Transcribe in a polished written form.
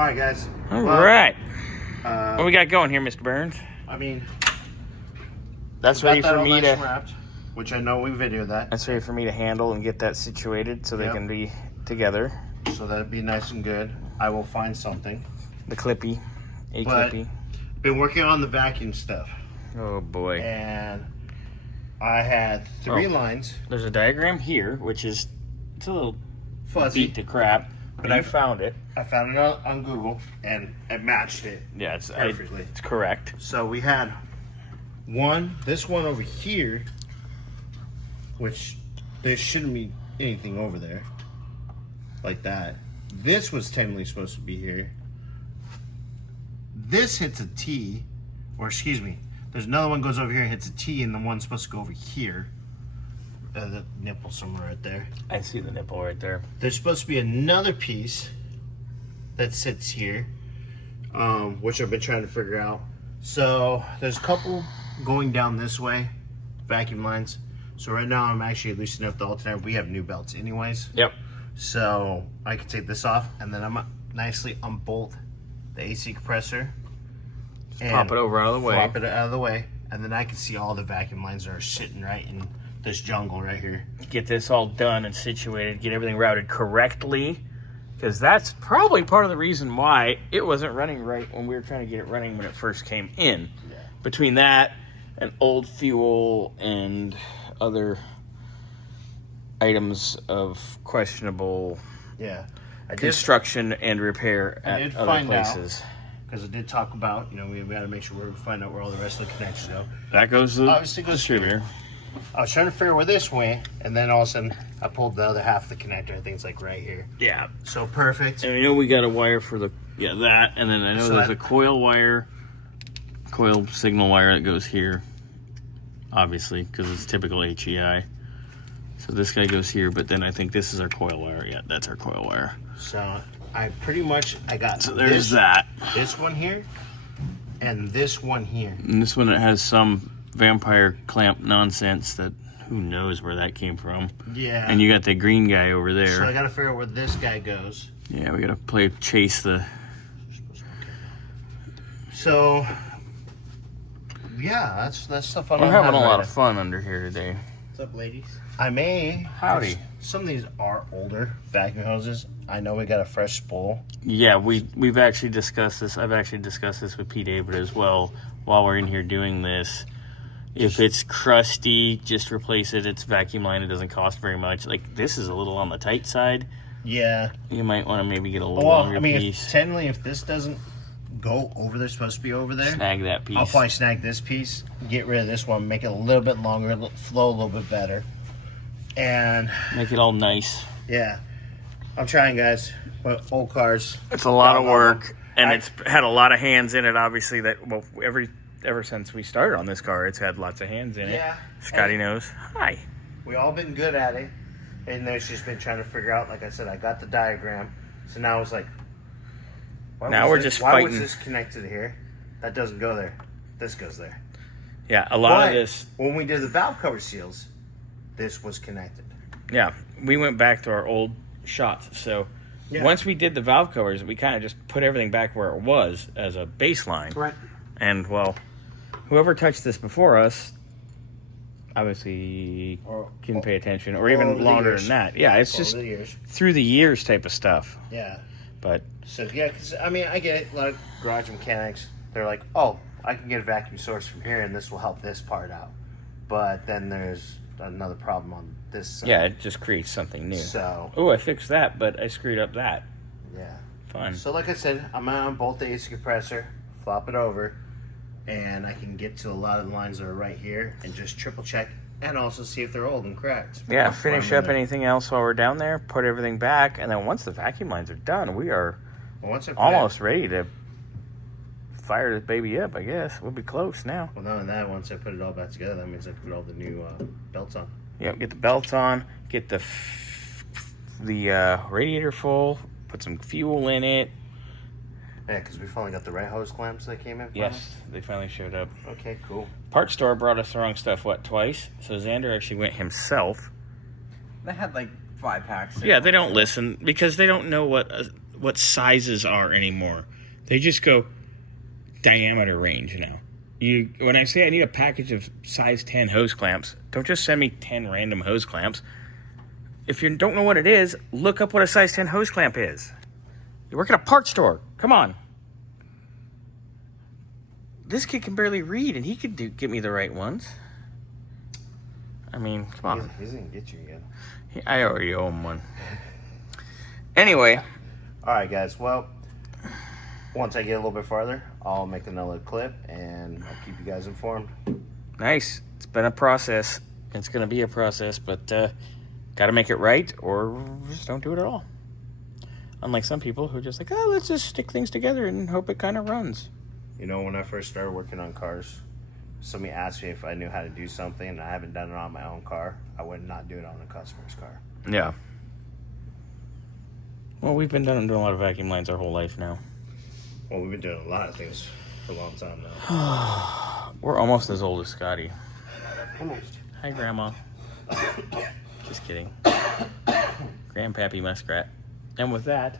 All right, guys. All right. What we got going here, Mr. Burns? I mean, That's ready for me to. wrapped, which I know we videoed that. That's ready for me to handle and get that situated so they can be together. So that'd be nice and good. I will find something. The clippy, clippy. Been working on the vacuum stuff. Oh boy. And I had three lines. There's a diagram here, which is it's a little fuzzy beat to crap, but I found it. I found it on Google, and it matched it. Yeah, it's perfectly. It's correct. So we had this one over here, which there shouldn't be anything over there like that. This was technically supposed to be here. This hits a T, or excuse me, there's another one goes over here and hits a T, and the one's supposed to go over here. The nipple somewhere right there. I see the nipple right there. There's supposed to be another piece that sits here, which I've been trying to figure out. So there's a couple going down this way, vacuum lines. So right now I'm actually loosening up the alternator. We have new belts anyways. Yep. So I can take this off, and then I'm nicely unbolt the AC compressor. And pop it over out of the way. Pop it out of the way, and then I can see all the vacuum lines that are sitting right in this jungle right here. Get this all done and situated, get everything routed correctly, because that's probably part of the reason why it wasn't running right when we were trying to get it running when it first came in. Yeah. Between that and old fuel and other items of questionable construction and repair at other places. Because it did talk about, we got to make sure we find out where all the rest of the connections go. That goes to obviously goes distributor. I was trying to figure out where this went, and then all of a sudden I pulled the other half of the connector. I think it's like right here. Yeah. So perfect. And I know we got a wire for the that, and then I know there's a coil signal wire that goes here, obviously, because it's typical HEI. So this guy goes here, but then I think this is our coil wire. Yeah, that's our coil wire. So I got so there's that. This one here, and this one here. And this one that has some vampire clamp nonsense that who knows where that came from. Yeah. And you got the green guy over there. So I got to figure out where this guy goes. Yeah, we got to chase the. So yeah, that's stuff I'm We're having a lot of fun under here today. What's up, ladies? Howdy. Some of these are older vacuum hoses. I know we got a fresh spool. Yeah, we've actually discussed this. I've actually discussed this with P. David as well while we're in here doing this. If it's crusty, just replace it. It's vacuum line. It doesn't cost very much. Like, this is a little on the tight side. Yeah. You might want to maybe get a little longer piece. Technically, if this doesn't go over there, supposed to be over there. Snag that piece. I'll probably snag this piece, get rid of this one, make it a little bit longer, flow a little bit better. And make it all nice. Yeah. I'm trying, guys. But old cars. It's a lot of work, and it's had a lot of hands in it, obviously. Ever since we started on this car, it's had lots of hands in it. Yeah. Scotty knows. Hi. We all been good at it. And there's just been trying to figure out, like I said, I got the diagram. So now it's like, why was this connected here? That doesn't go there. This goes there. Yeah, a lot of this. When we did the valve cover seals, this was connected. Yeah, we went back to our old shots. So once we did the valve covers, we kind of just put everything back where it was as a baseline. Right. And, well, whoever touched this before us obviously can pay attention, or even longer than that. Yeah, it's just through the years type of stuff. Yeah. But so, yeah, because, I mean, I get it. A lot of garage mechanics, they're like, oh, I can get a vacuum source from here, and this will help this part out. But then there's another problem on this side. Yeah, it just creates something new. So, I fixed that, but I screwed up that. Yeah. Fun. So, like I said, I'm going to unbolt the AC compressor, flop it over, and I can get to a lot of the lines that are right here and just triple check and also see if they're old and cracked. Yeah, finish up anything else while we're down there, put everything back, and then once the vacuum lines are done, we are almost ready to fire this baby up, I guess. We'll be close now. Well, not only that, once I put it all back together, that means I can put all the new belts on. Yep, get the belts on, get the radiator full, put some fuel in it. Yeah, because we finally got the right hose clamps that came in. Yes, they finally showed up. Okay, cool. Part store brought us the wrong stuff, twice? So Xander actually went himself. They had like 5 packs. Yeah, they don't listen because they don't know what sizes are anymore. They just go diameter range now. When I say I need a package of size 10 hose clamps, don't just send me 10 random hose clamps. If you don't know what it is, look up what a size 10 hose clamp is. You work at a parts store. Come on. This kid can barely read, and he could get me the right ones. I mean, come on. He doesn't get you yet. I already owe him one. Anyway. All right, guys. Well, once I get a little bit farther, I'll make another clip, and I'll keep you guys informed. Nice. It's been a process. It's going to be a process, but got to make it right, or just don't do it at all. Unlike some people who are just like, oh, let's just stick things together and hope it kind of runs. You know, when I first started working on cars, somebody asked me if I knew how to do something, and I haven't done it on my own car. I would not do it on a customer's car. Yeah. Well, we've been doing a lot of vacuum lines our whole life now. Well, we've been doing a lot of things for a long time now. We're almost as old as Scotty. Almost. Hi, Grandma. Just kidding. Grandpappy Muskrat. And with that,